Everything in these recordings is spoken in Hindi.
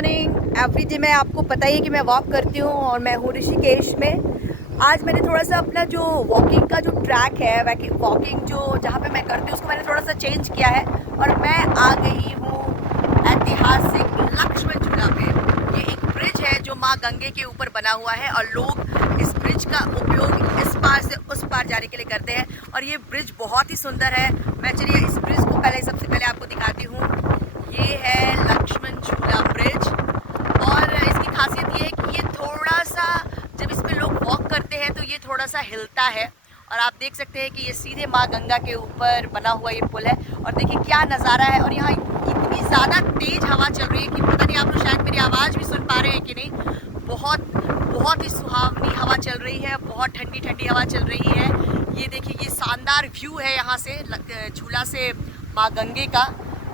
मॉर्निंग। एवरीडे मैं आपको पता ही है कि मैं वॉक करती हूँ और मैं हूँ ऋषिकेश में। आज मैंने थोड़ा सा अपना जो वॉकिंग का जो ट्रैक है, वॉकिंग जो जहाँ पे मैं करती हूँ उसको मैंने थोड़ा सा चेंज किया है और मैं आ गई हूँ ऐतिहासिक लक्ष्मण झूला पे। ये एक ब्रिज है जो माँ गंगे के ऊपर बना हुआ है और लोग इस ब्रिज का उपयोग इस पार से उस पार जाने के लिए करते हैं और ये ब्रिज बहुत ही सुंदर है। मैं चलिए इस ब्रिज को सबसे पहले आपको दिखाती हूँ। ये है लक्ष्मण झूला ब्रिज और इसकी खासियत ये है कि ये थोड़ा सा जब इसमें लोग वॉक करते हैं तो ये थोड़ा सा हिलता है और आप देख सकते हैं कि ये सीधे माँ गंगा के ऊपर बना हुआ ये पुल है और देखिए क्या नज़ारा है। और यहाँ इतनी ज़्यादा तेज़ हवा चल रही है कि पता नहीं आप लोग शायद मेरी आवाज़ भी सुन पा रहे हैं कि नहीं। बहुत ही सुहावनी हवा चल रही है, बहुत ठंडी ठंडी हवा चल रही है। ये देखिए ये शानदार व्यू है यहाँ से झूला से माँ गंगे का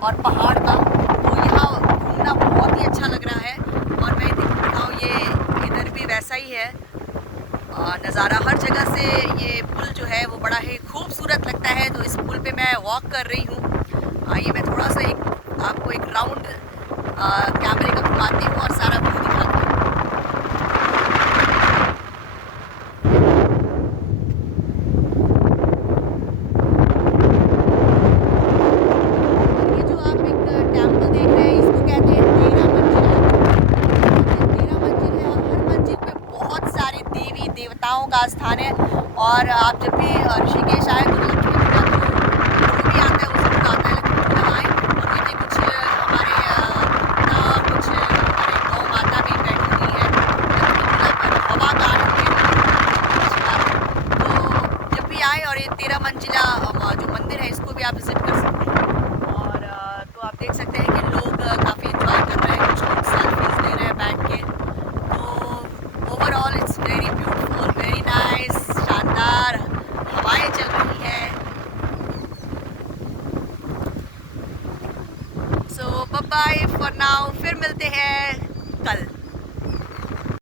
और पहाड़ का। तो यहाँ घूमना बहुत ही अच्छा लग रहा है और मैं दिखाऊँ ये इधर भी वैसा ही है नज़ारा। हर जगह से ये पुल जो है वो बड़ा ही खूबसूरत लगता है। तो इस पुल पे मैं वॉक कर रही हूँ। आइए मैं थोड़ा सा आपको एक राउंड कैमरे का घुमाती हूँ और सारा व्यू दिखाती हूँ। ये जो आप एक टेम्पल देख रहे हैं इसको कहते हैं 13 मंजिला। 13 मंजिल है और हर मंजिल पे बहुत सारे देवी देवताओं का स्थान है। और आप जब भी ऋषिकेश आए तो लक्ष्मण झूला तो जो भी आता है उसी को आता है लक्ष्मण झूला आए। और देखिए कुछ हमारे गौ माता भी बैठी हुई है लक्ष्मण झूला पर हवा का आनंद ले रही है। तो जब भी आए और ये 13 मंजिला जो मंदिर है इसको भी आप विजिट कर सकते हैं। और तो आप देख सकते हैं कि लोग काफ़ी इंजॉय कर रहे हैं, कुछ लोग सेल्फीज ले रहे हैं बैठ के। तो overall it's very beautiful, very nice, शानदार हवाएं चल रही है। सो बाय बाय फॉर नाउ, फिर मिलते हैं कल।